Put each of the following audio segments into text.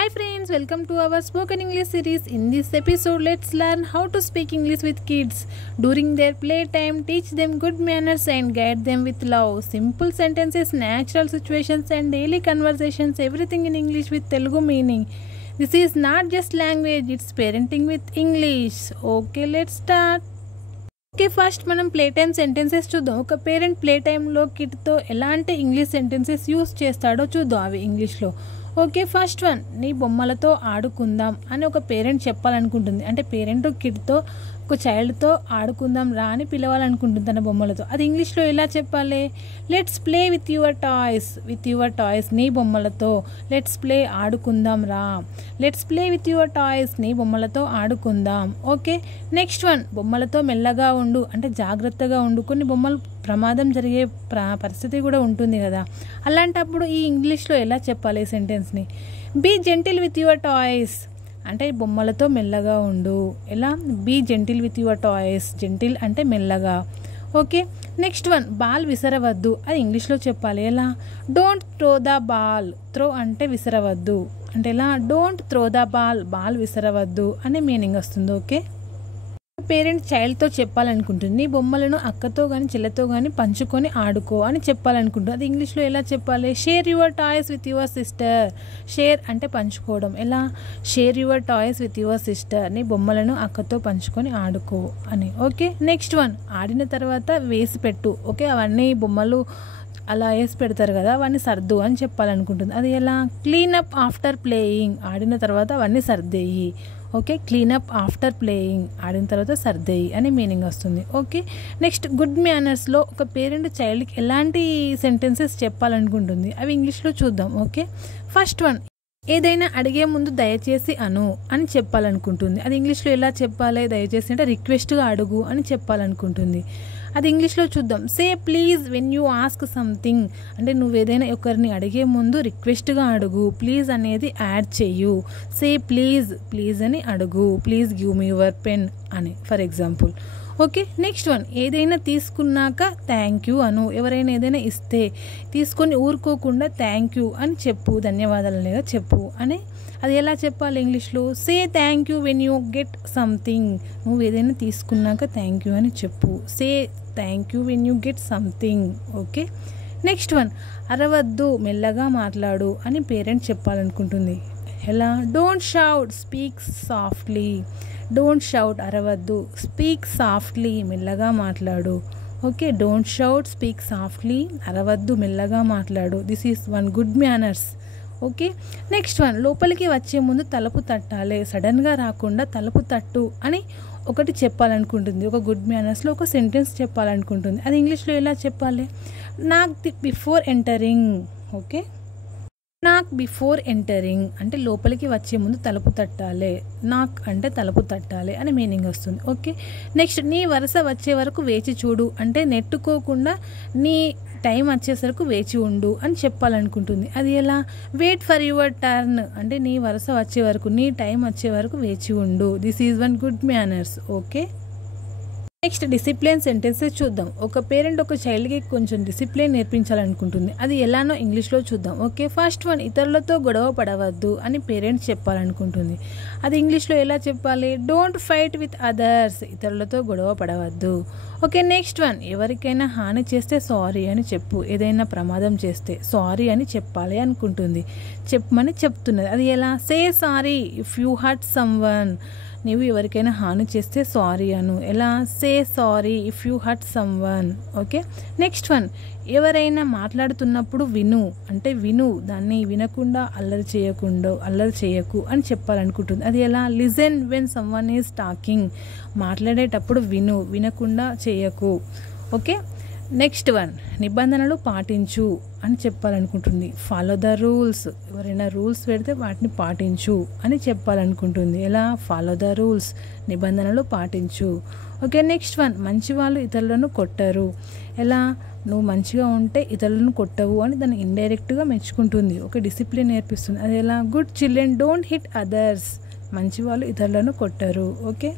Hi friends, welcome to our spoken English series. In this episode, let's learn how to speak English with kids. During their playtime, teach them good manners and guide them with love. Simple sentences, natural situations and daily conversations, everything in English with Telugu meaning. This is not just language, it's parenting with English. Okay, let's start. Okay first మనం play time sentences చూద్దాం. ఒక parent play టైంలో కిడ్తో ఎలాంటి English sentences use చేస్తాడో చూద్దాం అవి ఇంగ్లీష్లో. Okay first one, నీ బొమ్మలతో ఆడుకుందాం అని ఒక పేరెంట్ చెప్పాలనుకుంటుంది. అంటే పేరెంట్ కిడ్తో ఒక చైల్డ్తో ఆడుకుందాం రా అని పిలవాలనుకుంటుంది తన బొమ్మలతో. అది ఇంగ్లీష్లో ఎలా చెప్పాలి? Let's play with your toys నీ బొమ్మలతో. లెట్స్ ప్లే ఆడుకుందాం రా. Let's play with your toys నీ బొమ్మలతో ఆడుకుందాం. ఓకే నెక్స్ట్ వన్, బొమ్మలతో మెల్లగా ఉండు అంటే జాగ్రత్తగా ఉండు. కొన్ని బొమ్మలు ప్రమాదం జరిగే పరిస్థితి కూడా ఉంటుంది కదా, అలాంటప్పుడు ఈ ఇంగ్లీష్లో ఎలా చెప్పాలి ఈ సెంటెన్స్ని? Be gentle with your toys అంటే బొమ్మలతో మెల్లగా ఉండు. ఎలా? Be gentle with your toys. Gentle అంటే మెల్లగా. ఓకే నెక్స్ట్ వన్, బాల్ విసరవద్దు అది ఇంగ్లీష్లో చెప్పాలి. ఎలా? Don't throw the ball. Throw అంటే విసరవద్దు అంటే ఎలా? డోంట్ త్రో ద బాల్ విసరవద్దు అనే మీనింగ్ వస్తుంది. ఓకే పేరెంట్ చైల్డ్తో చెప్పాలనుకుంటుంది, నీ బొమ్మలను అక్కతో కానీ చెల్లెతో కానీ పంచుకొని ఆడుకో అని చెప్పాలనుకుంటుంది. అది ఇంగ్లీష్లో ఎలా చెప్పాలి? Share your toys with your sister. Share అంటే పంచుకోవడం. ఎలా? Share your toys with your sister నీ బొమ్మలను అక్కతో పంచుకొని ఆడుకో అని. ఓకే నెక్స్ట్ వన్, ఆడిన తర్వాత వేసి పెట్టు. ఓకే అవన్నీ బొమ్మలు అలా వేసి పెడతారు కదా, అవన్నీ సర్దు అని చెప్పాలనుకుంటుంది. అది ఎలా? Clean up after playing. ఆడిన తర్వాత అవన్నీ సర్దేయి. ఓకే క్లీనప్ ఆఫ్టర్ ప్లేయింగ్ ఆడిన తర్వాత సర్దేయి అని మీనింగ్ వస్తుంది. ఓకే నెక్స్ట్, గుడ్ మేనర్స్లో ఒక పేరెంట్ చైల్డ్కి ఎలాంటి సెంటెన్సెస్ చెప్పాలనుకుంటుంది అవి ఇంగ్లీష్లో చూద్దాం. ఓకే ఫస్ట్ వన్, ఏదైనా అడిగే ముందు దయచేసి అను అని చెప్పాలనుకుంటుంది. అది ఇంగ్లీష్లో ఎలా చెప్పాలి? దయచేసి అంటే రిక్వెస్ట్గా అడుగు అని చెప్పాలనుకుంటుంది. అది ఇంగ్లీష్లో చూద్దాం. Say please when you ask something అంటే నువ్వు ఏదైనా ఒకరిని అడిగే ముందు రిక్వెస్ట్గా అడుగు. ప్లీజ్ అనేది యాడ్ చెయ్యు. సే ప్లీజ్ అని అడుగు. Please give me your pen అని for example. Okay next one, ఏదైనా తీసుకున్నాక థ్యాంక్ యూ అను. ఎవరైనా ఏదైనా ఇస్తే తీసుకొని ఊరుకోకుండా థ్యాంక్ యూ అని చెప్పు, ధన్యవాదాలు అనేగా చెప్పు అని. అది ఎలా చెప్పాలి ఇంగ్లీష్లో? Say thank you when you get something. నువ్వు ఏదైనా తీసుకున్నాక థ్యాంక్ యూ అని చెప్పు. Say thank you when you get something. Okay next one, అరవద్దు మెల్లగా మాట్లాడు అని పేరెంట్ చెప్పాలనుకుంటుంది. ఎలా? Don't shout speak softly. Don't shout అరవద్దు, స్పీక్ సాఫ్ట్లీ మెల్లగా మాట్లాడు. Okay don't shout speak softly అరవద్దు మెల్లగా మాట్లాడు. This is one good manners. Okay next one, లోపలికి వచ్చే ముందు తలుపు తట్టాలి. సడన్గా రాకుండా తలుపు తట్టు అని ఒకటి చెప్పాలనుకుంటుంది. ఒక గుడ్ మేనర్స్లో ఒక సెంటెన్స్ చెప్పాలనుకుంటుంది. అది ఇంగ్లీష్లో ఎలా చెప్పాలి? నాక్ బిఫోర్ ఎంటరింగ్. ఓకే నాక్ బిఫోర్ ఎంటరింగ్ అంటే లోపలికి వచ్చే ముందు తలుపు తట్టాలి. నాక్ అంటే తలుపు తట్టాలి అని మీనింగ్ వస్తుంది. ఓకే నెక్స్ట్, నీ వరుస వచ్చే వరకు వేచి చూడు అంటే నెట్టుకోకుండా నీ టైం వచ్చేసరికి వేచి ఉండు అని చెప్పాలనుకుంటుంది. అది ఎలా? వెయిట్ ఫర్ యువర్ టర్న్ అంటే నీ వరుస వచ్చే వరకు, నీ టైం వచ్చే వరకు వేచి ఉండు. This is one good manners. Okay next, discipline sentences చూద్దాం. ఒక పేరెంట్ ఒక చైల్డ్కి కొంచెం డిసిప్లిన్ నేర్పించాలనుకుంటుంది. అది ఎలానో ఇంగ్లీష్లో చూద్దాం. ఓకే ఫస్ట్ వన్, ఇతరులతో గొడవ పడవద్దు అని పేరెంట్ చెప్పాలనుకుంటుంది. అది ఇంగ్లీష్లో ఎలా చెప్పాలి? Don't fight with others. ఇతరులతో గొడవ పడవద్దు. ఓకే నెక్స్ట్ వన్, ఎవరికైనా హాని చేస్తే సారీ అని చెప్పు. ఏదైనా ప్రమాదం చేస్తే సారీ అని చెప్పాలి అనుకుంటుంది, చెప్పమని చెప్తున్నది. అది ఎలా? Say sorry if you hurt someone. నీవు ఎవరికైనా హాని చేస్తే సారీ అను. ఎలా? Say sorry if you hurt someone. Okay next one, ఎవరైనా మాట్లాడుతున్నప్పుడు విను అంటే విను, దాన్ని వినకుండా అల్లరి చేయకు అని చెప్పాలనుకుంటుంది. అది ఎలా? Listen when someone is talking. మాట్లాడేటప్పుడు విను, వినకుండా చేయకు. ఓకే నెక్స్ట్ వన్, నిబంధనలు పాటించు అని చెప్పాలనుకుంటుంది. Follow the rules. ఎవరైనా రూల్స్ పెడితే వాటిని పాటించు అని చెప్పాలనుకుంటుంది. ఎలా? ఫాలో ద రూల్స్ నిబంధనలు పాటించు. ఓకే నెక్స్ట్ వన్, మంచి వాళ్ళు ఇతరులను కొట్టరు. ఎలా? నువ్వు మంచిగా ఉంటే ఇతరులను కొట్టవు అని దాన్ని ఇండైరెక్ట్గా మెచ్చుకుంటుంది. ఒక డిసిప్లిన్ నేర్పిస్తుంది. అది ఎలా? Good children don't hit others. మంచి వాళ్ళు ఇతరులను కొట్టరు. ఓకే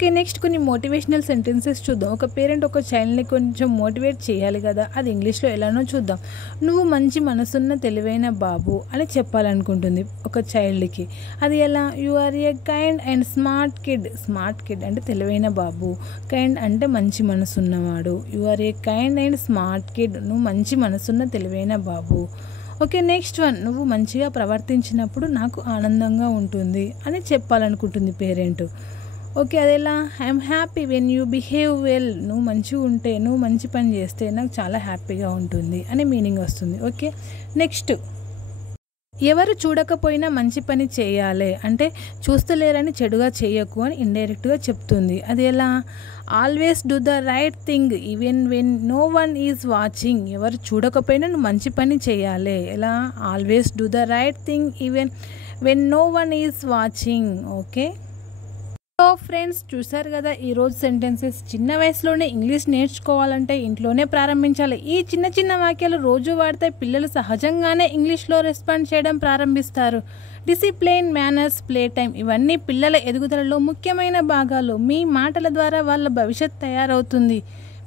ఓకే, నెక్స్ట్ కొన్ని మోటివేషనల్ సెంటెన్సెస్ చూద్దాం. ఒక పేరెంట్ ఒక చైల్డ్ని కొంచెం మోటివేట్ చేయాలి కదా, అది ఇంగ్లీష్లో ఎలానో చూద్దాం. నువ్వు మంచి మనసున్న తెలివైన బాబు అని చెప్పాలనుకుంటుంది ఒక చైల్డ్కి. అది ఎలా? You are a kind and smart kid. Smart kid అంటే తెలివైన బాబు, కైండ్ అంటే మంచి మనసున్నవాడు. You are a kind and smart kid, నువ్వు మంచి మనసున్న తెలివైన బాబు. ఓకే, నెక్స్ట్ వన్, నువ్వు మంచిగా ప్రవర్తించినప్పుడు నాకు ఆనందంగా ఉంటుంది అని చెప్పాలనుకుంటుంది పేరెంట్. ఓకే, అదెలా? I'm happy when you behave well. నువ్వు మంచిగా ఉంటే, నువ్వు మంచి పని చేస్తే నాకు చాలా హ్యాపీగా ఉంటుంది అని మీనింగ్ వస్తుంది. ఓకే, నెక్స్ట్, ఎవరు చూడకపోయినా మంచి పని చేయాలి అంటే చూస్తలేరని చెడుగా చేయకు అని ఇండైరెక్ట్గా చెప్తుంది. అది ఎలా? Always do the right thing even when no one is watching. ఎవరు చూడకపోయినా నువ్వు మంచి పని చేయాలి. ఎలా? Always do the right thing even when no one is watching. Okay, so friends, చూసారు కదా ఈరోజు సెంటెన్సెస్. చిన్న వయసులోనే ఇంగ్లీష్ నేర్చుకోవాలంటే ఇంట్లోనే ప్రారంభించాలి. ఈ చిన్న చిన్న వాక్యాలు రోజు వాడితే పిల్లలు సహజంగానే ఇంగ్లీష్లో రెస్పాండ్ చేయడం ప్రారంభిస్తారు. డిసిప్లిన్, మేనర్స్, ప్లే టైం ఇవన్నీ పిల్లల ఎదుగుదలలో ముఖ్యమైన భాగాలు. మీ మాటల ద్వారా వాళ్ళ భవిష్యత్ తయారవుతుంది.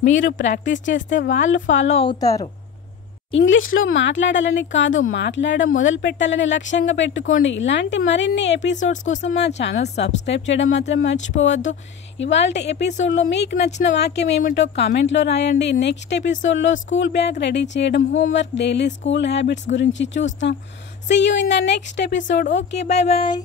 మీరు ప్రాక్టీస్ చేస్తే వాళ్ళు ఫాలో అవుతారు. ఇంగ్లీష్లో మాట్లాడాలని కాదు, మాట్లాడడం మొదలు పెట్టాలని లక్ష్యంగా పెట్టుకోండి. ఇలాంటి మరిన్ని ఎపిసోడ్స్ కోసం మా ఛానల్ సబ్స్క్రైబ్ చేయడం మాత్రం మర్చిపోవద్దు. ఇవాళ ఎపిసోడ్లో మీకు నచ్చిన వాక్యం ఏమిటో కామెంట్లో రాయండి. నెక్స్ట్ ఎపిసోడ్లో స్కూల్ బ్యాగ్ రెడీ చేయడం, హోంవర్క్, డైలీ స్కూల్ హ్యాబిట్స్ గురించి చూస్తాం. See you in the next episode. Okay, bye bye.